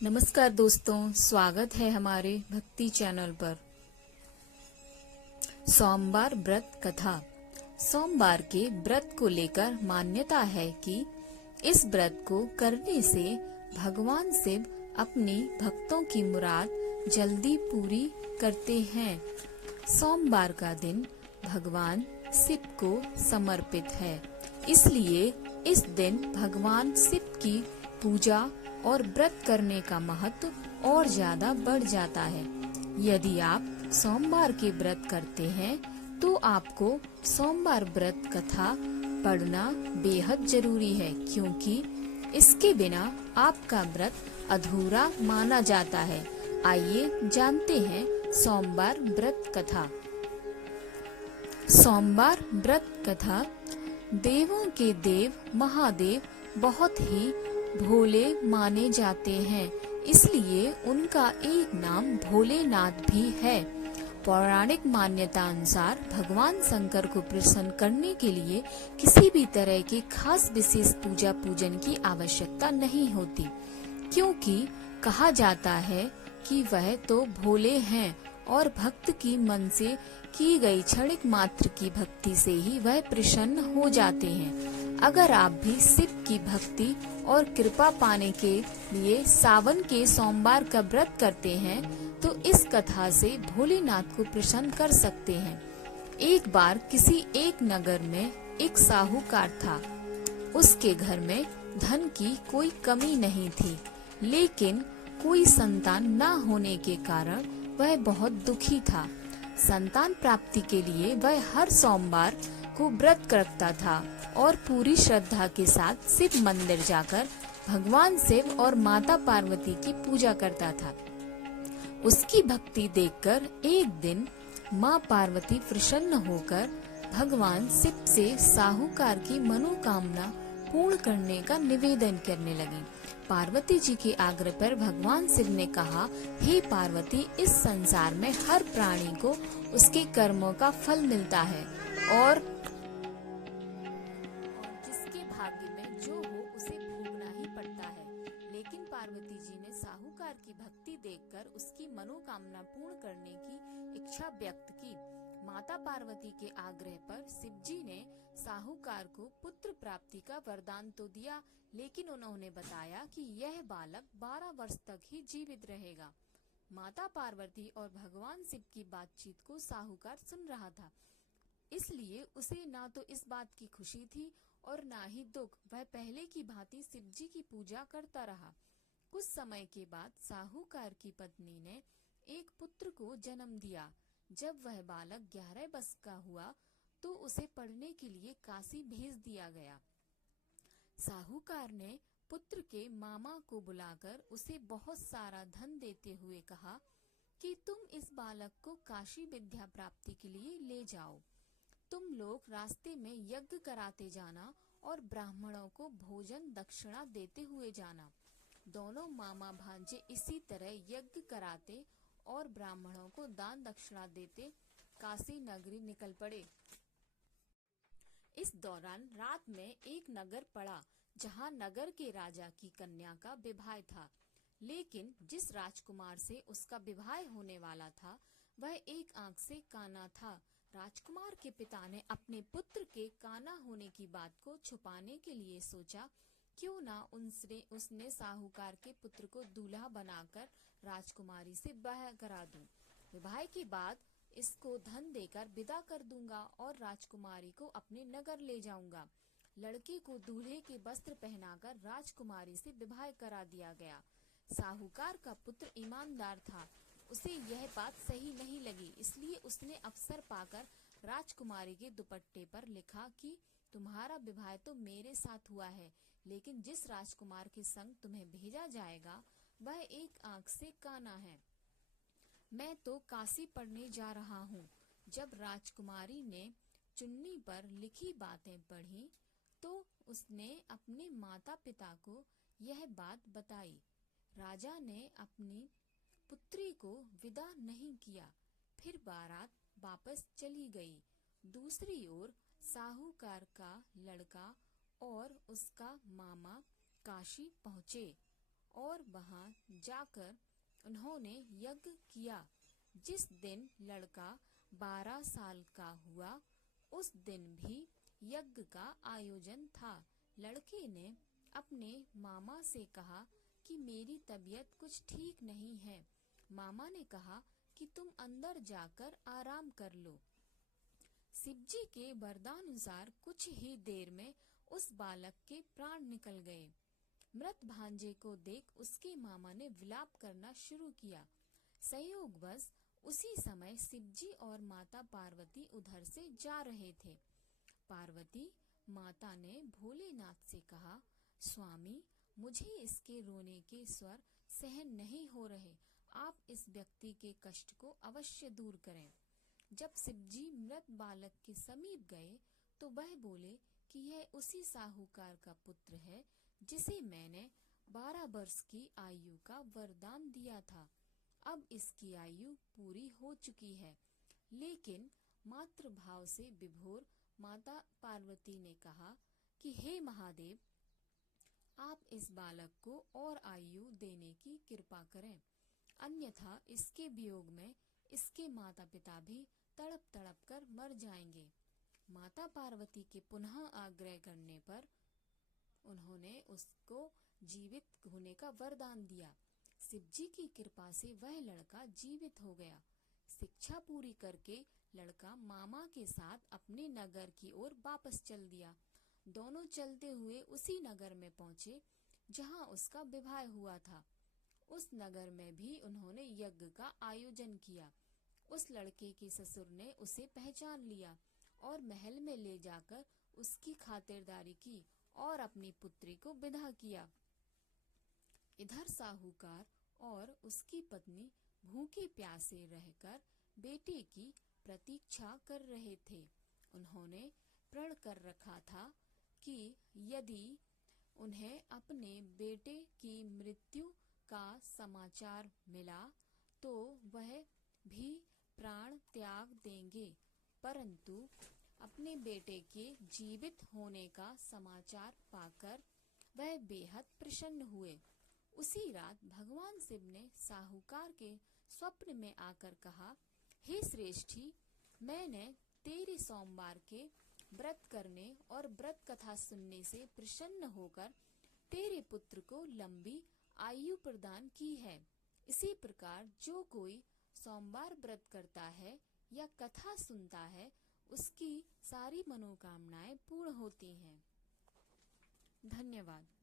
नमस्कार दोस्तों, स्वागत है हमारे भक्ति चैनल पर। सोमवार व्रत कथा। सोमवार के व्रत को लेकर मान्यता है कि इस व्रत को करने से भगवान शिव अपनी भक्तों की मुराद जल्दी पूरी करते हैं। सोमवार का दिन भगवान शिव को समर्पित है, इसलिए इस दिन भगवान शिव की पूजा और व्रत करने का महत्व और ज्यादा बढ़ जाता है। यदि आप सोमवार के व्रत करते हैं तो आपको सोमवार व्रत कथा पढ़ना बेहद जरूरी है, क्योंकि इसके बिना आपका व्रत अधूरा माना जाता है। आइए जानते हैं सोमवार व्रत कथा। सोमवार व्रत कथा। देवों के देव महादेव बहुत ही भोले माने जाते हैं, इसलिए उनका एक नाम भोलेनाथ भी है। पौराणिक मान्यता अनुसार भगवान शंकर को प्रसन्न करने के लिए किसी भी तरह की खास विशेष पूजा पूजन की आवश्यकता नहीं होती, क्योंकि कहा जाता है कि वह तो भोले हैं और भक्त की मन से की गई क्षणिक मात्र की भक्ति से ही वह प्रसन्न हो जाते हैं। अगर आप भी शिव की भक्ति और कृपा पाने के लिए सावन के सोमवार का व्रत करते हैं तो इस कथा से भोलेनाथ को प्रसन्न कर सकते हैं। एक बार किसी एक नगर में एक साहूकार था। उसके घर में धन की कोई कमी नहीं थी, लेकिन कोई संतान न होने के कारण वह बहुत दुखी था। संतान प्राप्ति के लिए वह हर सोमवार को व्रत रखता था और पूरी श्रद्धा के साथ शिव मंदिर जाकर भगवान शिव और माता पार्वती की पूजा करता था। उसकी भक्ति देखकर एक दिन माँ पार्वती प्रसन्न होकर भगवान शिव से साहूकार की मनोकामना पूर्ण करने का निवेदन करने लगी। पार्वती जी के आग्रह पर भगवान शिव ने कहा, हे पार्वती, इस संसार में हर प्राणी को उसके कर्मों का फल मिलता है और जिसके भाग्य में जो हो उसे भोगना ही पड़ता है। लेकिन पार्वती जी ने साहूकार की भक्ति देखकर उसकी मनोकामना पूर्ण करने की इच्छा व्यक्त की। माता पार्वती के आग्रह पर शिव जी ने साहूकार को पुत्र प्राप्ति का वरदान तो दिया, लेकिन उन्होंने बताया कि यह बालक 12 वर्ष तक ही जीवित रहेगा। माता पार्वती और भगवान शिव की बातचीत को साहूकार सुन रहा था, इसलिए उसे ना तो इस बात की खुशी थी और ना ही दुख। वह पहले की भांति शिव जी की पूजा करता रहा। कुछ समय के बाद साहूकार की पत्नी ने एक पुत्र को जन्म दिया। जब वह बालक 11 वर्ष का हुआ तो उसे पढ़ने के लिए काशी भेज दिया गया। साहूकार ने पुत्र के मामा को बुलाकर उसे बहुत सारा धन देते हुए कहा कि तुम इस बालक को काशी विद्या प्राप्ति के लिए ले जाओ। तुम लोग रास्ते में यज्ञ कराते जाना और ब्राह्मणों को भोजन दक्षिणा देते हुए जाना। दोनों मामा भांजे इसी तरह यज्ञ कराते और ब्राह्मणों को दान दक्षिणा देते काशी नगरी निकल पड़े। इस दौरान रात में एक नगर पड़ा जहां नगर के राजा की कन्या का विवाह था, लेकिन जिस राजकुमार से उसका विवाह होने वाला था वह एक आंख से काना था। राजकुमार के पिता ने अपने पुत्र के काना होने की बात को छुपाने के लिए सोचा, क्यों ना उसने साहूकार के पुत्र को दूल्हा बनाकर राजकुमारी से विवाह करा दूं। विवाह के बाद इसको धन देकर विदा कर दूंगा और राजकुमारी को अपने नगर ले जाऊंगा। लड़के को दूल्हे के वस्त्र पहनाकर राजकुमारी से विवाह करा दिया गया। साहूकार का पुत्र ईमानदार था, उसे यह बात सही नहीं लगी, इसलिए उसने अवसर पाकर राजकुमारी के दुपट्टे पर लिखा कि तुम्हारा विवाह तो मेरे साथ हुआ है, लेकिन जिस राजकुमार के संग तुम्हें भेजा जाएगा वह एक आंख से काना है। मैं तो काशी पढ़ने जा रहा हूँ। जब राजकुमारी ने चुन्नी पर लिखी बातें पढ़ी तो उसने अपने माता पिता को यह बात बताई। राजा ने अपनी पुत्री को विदा नहीं किया, फिर बारात वापस चली गई। दूसरी ओर साहूकार का लड़का और उसका मामा काशी पहुँचे और वहां जाकर उन्होंने यज्ञ किया। जिस दिन लड़का 12 साल का हुआ, उस दिन भी यज्ञ का आयोजन था। लड़के ने अपने मामा से कहा कि मेरी तबीयत कुछ ठीक नहीं है। मामा ने कहा कि तुम अंदर जाकर आराम कर लो। शिवजी के वरदानुसार कुछ ही देर में उस बालक के प्राण निकल गए। मृत भांजे को देख उसके मामा ने विलाप करना शुरू किया। संयोगवश उसी समय शिवजी और माता पार्वती उधर से जा रहे थे। पार्वती माता ने भोलेनाथ से कहा, स्वामी, मुझे इसके रोने के स्वर सहन नहीं हो रहे। आप इस व्यक्ति के कष्ट को अवश्य दूर करें। जब शिवजी मृत बालक के समीप गए तो वह बोले कि यह उसी साहूकार का पुत्र है जिसे मैंने 12 वर्ष की आयु का वरदान दिया था। अब इसकी आयु पूरी हो चुकी है। लेकिन मातृ भाव से विभोर माता पार्वती ने कहा कि हे महादेव, आप इस बालक को और आयु देने की कृपा करें, अन्यथा इसके वियोग में इसके माता पिता भी तड़प तड़प कर मर जाएंगे। माता पार्वती के पुनः आग्रह करने पर उन्होंने उसको जीवित होने का वरदान दिया। शिवजी की कृपा से वह लड़का जीवित हो गया। शिक्षा पूरी करके लड़का मामा के साथ अपने नगर की ओर वापस चल दिया। दोनों चलते हुए उसी नगर में पहुंचे जहां उसका विवाह हुआ था। उस नगर में भी उन्होंने यज्ञ का आयोजन किया। उस लड़के के ससुर ने उसे पहचान लिया और महल में ले जाकर उसकी खातिरदारी की और अपनी पुत्री को विदा किया। इधर साहूकार और उसकी पत्नी भूखे प्यासे रहकर बेटे की प्रतीक्षा कर रहे थे। उन्होंने प्रण कर रखा था कि यदि उन्हें अपने बेटे की मृत्यु का समाचार मिला तो वह भी प्राण त्याग देंगे। परंतु अपने बेटे के जीवित होने का समाचार पाकर वह बेहद प्रसन्न हुए। उसी रात भगवान शिव ने साहूकार के स्वप्न में आकर कहा, हे श्रेष्ठी, मैंने तेरे सोमवार के व्रत करने और व्रत कथा सुनने से प्रसन्न होकर तेरे पुत्र को लंबी आयु प्रदान की है। इसी प्रकार जो कोई सोमवार व्रत करता है या कथा सुनता है, उसकी सारी मनोकामनाएं पूर्ण होती हैं। धन्यवाद।